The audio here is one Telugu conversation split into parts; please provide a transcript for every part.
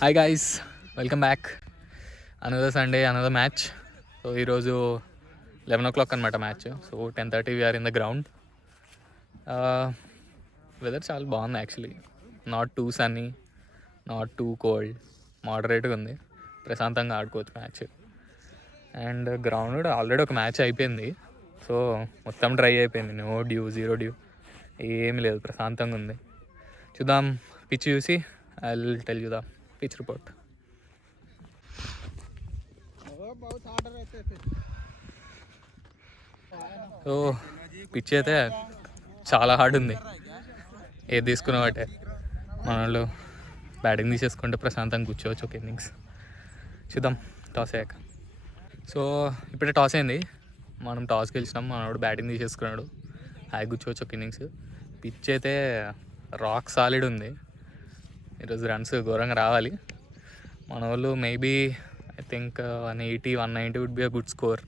Hi guys, welcome back. Another Sunday, another match. So ఈరోజు 11 o'clock అనమాట match. So 10:30 we are in the ground. Weather చాలా బాగుంది actually. Not too sunny, not too cold, మోడరేట్గా ఉంది. ప్రశాంతంగా ఆడుకోవచ్చు మ్యాచ్. అండ్ గ్రౌండ్ కూడా ఆల్రెడీ ఒక మ్యాచ్ అయిపోయింది. సో మొత్తం డ్రై అయిపోయింది. నో డ్యూ, జీరో డ్యూ, ఏమి లేదు, ప్రశాంతంగా ఉంది. చూద్దాం పిచ్ చూసి I will tell you the pitch report. So pitch అయితే చాలా హార్డ్ ఉంది. ఏది తీసుకున్నామంటే మన వాళ్ళు బ్యాటింగ్ తీసేసుకుంటే ప్రశాంతంగా కూర్చోవచ్చు ఒక ఇన్నింగ్స్. చూద్దాం టాస్ అయ్యాక. సో ఇప్పుడే టాస్ అయింది, మనం టాస్ గెలిచినాం. మనోడు బ్యాటింగ్ తీసేసుకున్నాడు, హాయి కూర్చోవచ్చు ఒక ఇన్నింగ్స్. పిచ్ అయితే రాక్ సాలిడ్ ఉంది. ఈరోజు రన్స్ ఘోరంగా రావాలి. మన వాళ్ళు maybe I think 180, 190 would be a good score.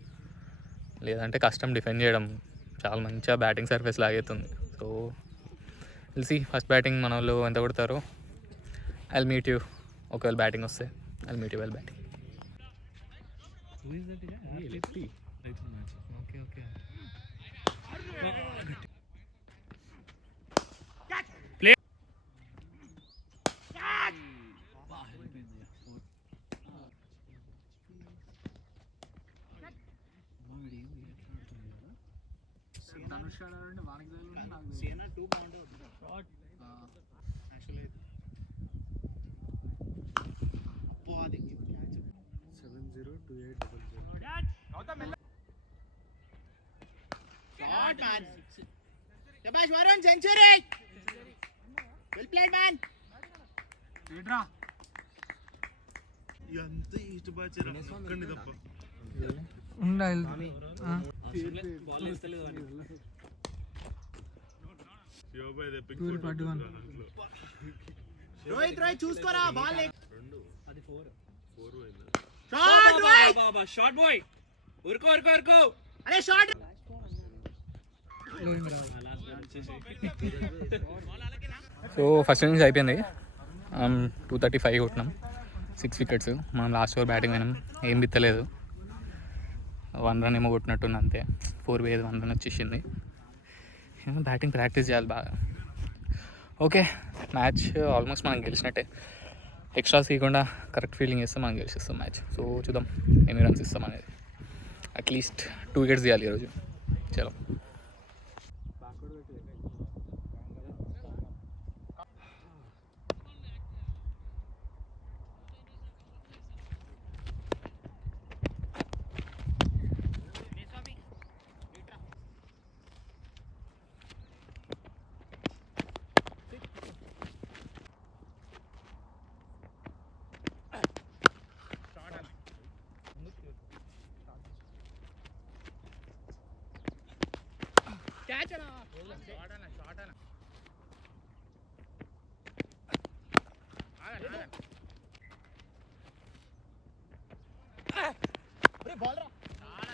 లేదంటే కష్టం డిఫెండ్ చేయడం. చాలా మంచిగా బ్యాటింగ్ సర్ఫేస్ లాగేస్తుంది. సో తెలిసి ఫస్ట్ బ్యాటింగ్ మన వాళ్ళు ఎంత కొడతారో ఐ విల్ మీట్ యూ. ఒకవేళ బ్యాటింగ్ వస్తే I will meet you well batting. Shabash Varun, century! Well played, man! ఎంత ఇష్టపచ్చారు ఒక్కండి తప్ప రోహిత్ రోహిత్ చూసుకోరా బాల్ షార్ట్ బాయ్ ఉరుకో ఉరుకో ఉరుకో అరే షాట్ సో ఫస్ట్ ఇన్నింగ్స్ అయిపోయింది. 235 కొట్టినాం, 6 వికెట్స్. మనం లాస్ట్ ఓవర్ బ్యాటింగ్ పోయినాం, ఏం బిత్తలేదు. 1 రన్ ఏమో కొట్టినట్టుంది అంతే. 4 పోయేది, 1 రన్ వచ్చేసింది. బ్యాటింగ్ ప్రాక్టీస్ చేయాలి బాగా. ఓకే, మ్యాచ్ ఆల్మోస్ట్ మనం గెలిచినట్టే. ఎక్స్ట్రాస్ ఇవ్వకుండా కరెక్ట్ ఫీల్డింగ్ చేస్తే మనం గెలిచిస్తాం మ్యాచ్. సో చూద్దాం ఎన్ని రన్స్ ఇస్తాం అనేది. అట్లీస్ట్ 2 వికెట్స్ తీయాలి ఈరోజు. చలో.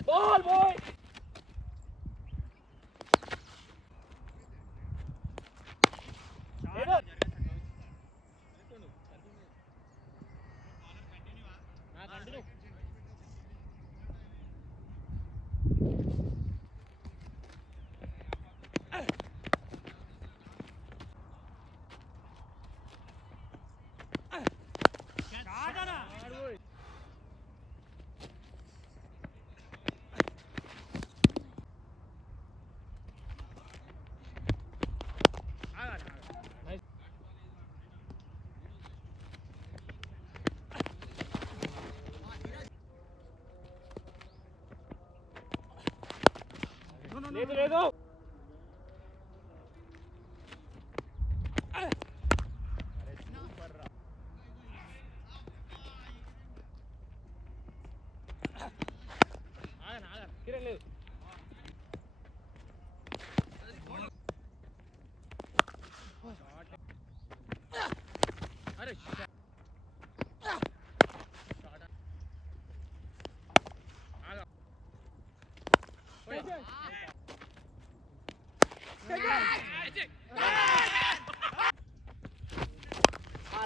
బాల్ బాయ్ లేదు లేదు కిరణ్ లేదు. అరే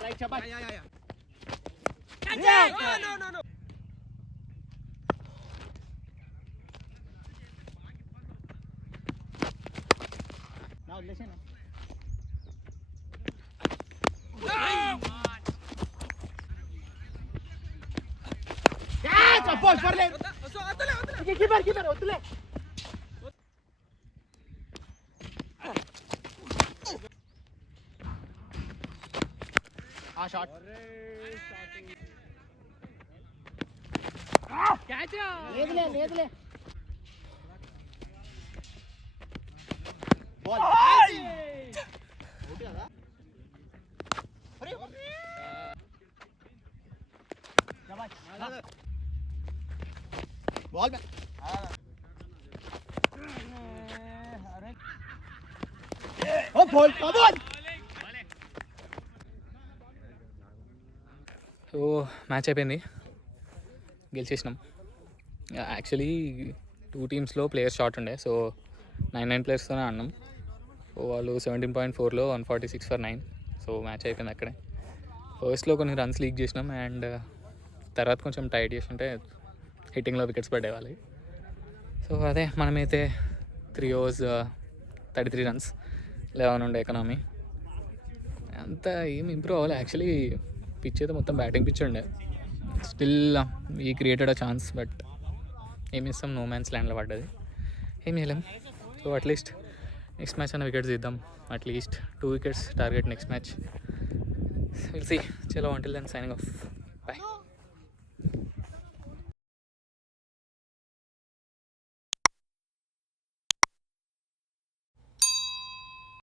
Right, Shabash. Yeah. So match అయిపోయింది, గెలిచేసినాం. యాక్చువల్లీ 2 టీమ్స్లో ప్లేయర్స్ షార్ట్ ఉండే, సో 9 ప్లేయర్స్తోనే ఆడినాం. సో వాళ్ళు 17.4లో 146 for 9. సో మ్యాచ్ అయిపోయింది అక్కడే. ఫస్ట్లో కొన్ని రన్స్ లీక్ చేసినాం అండ్ తర్వాత కొంచెం టైట్ చేస్తుంటే హిట్టింగ్లో వికెట్స్ పడ్డాయి వాళ్ళకి. సో అదే మనమైతే 3 overs 33 runs 11 ఉండే ఎకనామీ. అంత ఏం ఇంప్రూవ్ అవ్వాలి. యాక్చువల్లీ పిచ్ అయితే మొత్తం బ్యాటింగ్ పిచ్ ఉండే. Still he created a chance, but ఏమి ఇస్తాం, నో మ్యాన్స్ ల్యాండ్లో పడ్డది, ఏం చేయలేం. సో అట్లీస్ట్ నెక్స్ట్ మ్యాచ్ అన్న వికెట్స్ ఇద్దాం. At least 2 wickets target next match. Will see. చలో, until then signing off. Bye.